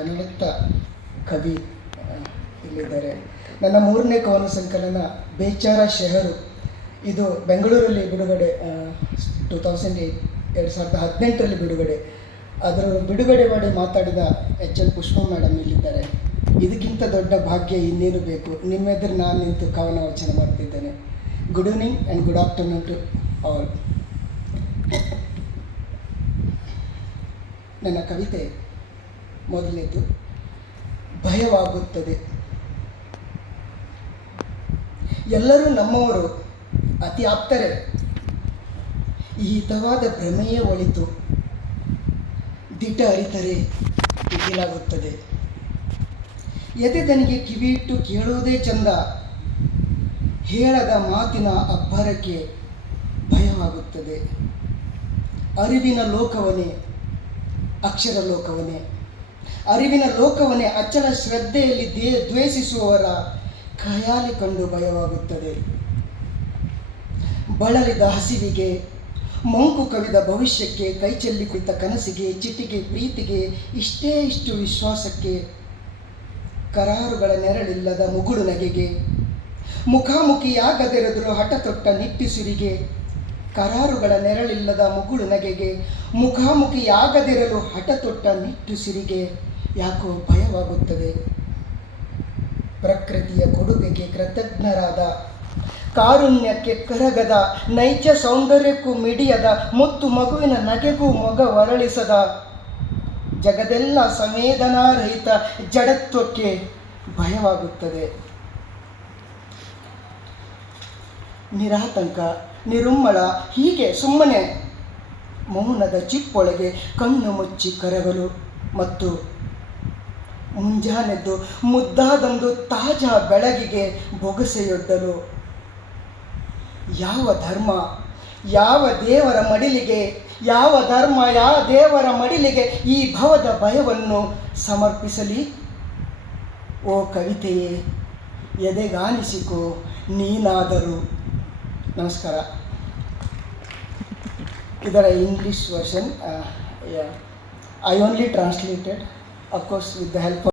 ಕನ್ನಡದ ಕವಿ ಇಲ್ಲಿದ್ದಾರೆ. ನನ್ನ 3ನೇ ಕವನ ಸಂಕಲನ ಬೇಚಾರ ಶಹರು, ಇದು ಬೆಂಗಳೂರಲ್ಲಿ ಬಿಡುಗಡೆ 2018ರಲ್ಲಿ ಬಿಡುಗಡೆ. ಅದರ ಬಿಡುಗಡೆ ಮಾಡಿ ಮಾತಾಡಿದ HL ಪುಷ್ಪ ಮೇಡಮ್ ಇಲ್ಲಿದ್ದಾರೆ. ಇದಕ್ಕಿಂತ ದೊಡ್ಡ ಭಾಗ್ಯ ಇನ್ನೇನು ಬೇಕು. ನಿಮ್ಮೆದುರು ನಾನು ನಿಂತು ಕವನ ವಾಚನ ಮಾಡ್ತಿದ್ದೇನೆ. Good evening and good afternoon to all. ನನ್ನ ಕವಿತೆ ಮೊದಲನೇದು, ಭಯವಾಗುತ್ತದೆ. ಎಲ್ಲರೂ ನಮ್ಮವರು, ಅತಿ ಆಪ್ತರೆ, ಈ ಹಿತವಾದ ಭ್ರಮೆಯೇ ಒಳಿತು. ದಿಟ ಅರಿತರೆ ದಿಗಿಲಾಗುತ್ತದೆ. ಎದೆದನಿಗೆ ಕಿವಿಯಿಟ್ಟು ಕೇಳುವುದೇ ಚಂದ. ಹೇಳದ ಮಾತಿನ ಅಬ್ಬರಕ್ಕೆ ಭಯವಾಗುತ್ತದೆ. ಅರಿವಿನ ಲೋಕವನೇ ಅಕ್ಷರ ಲೋಕವನೇ, ಅರಿವಿನ ಲೋಕವನೇ ಅಚಲ ಶ್ರದ್ಧೆಯಲ್ಲಿ ದ್ವೇಷಿಸುವವರ ಖಯಾಲಿ ಕಂಡು ಭಯವಾಗುತ್ತದೆ. ಬಳಲಿದ ಹಸಿವಿಗೆ, ಮಂಕು ಕವಿದ ಭವಿಷ್ಯಕ್ಕೆ, ಕೈಚೆಲ್ಲಿ ಕುಳಿತ ಕನಸಿಗೆ, ಚಿಟಿಗೆ ಪ್ರೀತಿಗೆ, ಇಷ್ಟು ವಿಶ್ವಾಸಕ್ಕೆ, ಕರಾರುಗಳ ನೆರಳಿಲ್ಲದ ಮುಗುಳು ನಗೆಗೆ, ಮುಖಾಮುಖಿಯಾಗದಿರಲು ಹಠ ತೊಟ್ಟ ನಿಟ್ಟುಸಿರಿಗೆ, ಕರಾರುಗಳ ನೆರಳಿಲ್ಲದ ಮುಗುಳು ನಗೆಗೆ, ಮುಖಾಮುಖಿಯಾಗದಿರಲು ಹಠ ತೊಟ್ಟ ನಿಟ್ಟುಸಿರಿಗೆ ಯಾಕೋ ಭಯವಾಗುತ್ತದೆ. ಪ್ರಕೃತಿಯ ಕೊಡುಗೆಗೆ ಕೃತಜ್ಞರಾದ, ಕಾರುಣ್ಯಕ್ಕೆ ಕರಗದ, ನೈಜ ಸೌಂದರ್ಯಕ್ಕೂ ಮಿಡಿಯದ, ಮುತ್ತು ಮಗುವಿನ ನಗೆಗೂ ಮೊಗ ಹೊರಳಿಸದ, ಜಗದೆಲ್ಲ ಸಂವೇದನಾರಹಿತ ಜಡತ್ವಕ್ಕೆ ಭಯವಾಗುತ್ತದೆ. ನಿರಾತಂಕ, ನಿರುಮ್ಮಳ, ಹೀಗೆ ಸುಮ್ಮನೆ ಮೌನದ ಚಿಪ್ಪೊಳಗೆ ಕಣ್ಣು ಮುಚ್ಚಿ ಕರಗಲು ಮತ್ತು ಮುಂಜಾನೆದ್ದು ಮುದ್ದಾದೊಂದು ತಾಜಾ ಬೆಳಗಿಗೆ ಬೊಗಸೆಯೊಡ್ಡಲು. ಯಾವ ಧರ್ಮ ಯಾವ ದೇವರ ಮಡಿಲಿಗೆ, ಯಾವ ಧರ್ಮ ಯಾವ ದೇವರ ಮಡಿಲಿಗೆ ಈ ಭವದ ಭಯವನ್ನು ಸಮರ್ಪಿಸಲಿ? ಓ ಕವಿತೆಯೇ, ಎದೆಗಾನಿಸಿಕೋ ನೀನಾದರೂ. ನಮಸ್ಕಾರ. ಇದರ English version I only translated, of course with the help